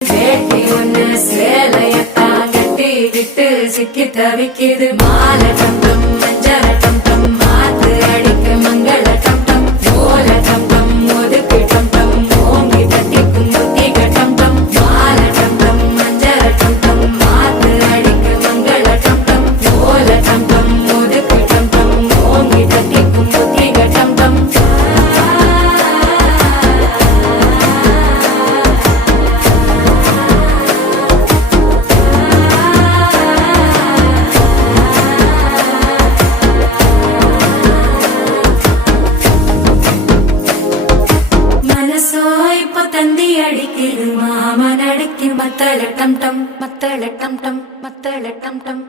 வேட்டி ஒண்ணு சேலையத்தான் கட்டிக்கிட்டு சிக்கி தவிக்குது. மாலை டம் டம் மஞ்சள டம் டம் மாத்து அடிக்க மங்கள டம் டம் ஓல டம் டம் ஒதுக்கு டம் டம் ஓங்கி தட்டிக்கும் முத்திக டம் டம் மாலை டம் டம் மஞ்சள டம் டம் மாத்து அடிக்க மங்கள டம் டம் ஓல டம் டம் ஒதுக்கு டம் டம் ஓங்கி தட்டிக்கும் முத்திக டம் டம். மனசோ இப்ப தந்தி அடிக்குது மாமன் அடிக்கு மத்தள டம் டம் மத்தள டம் டம் மத்தள டம் டம்.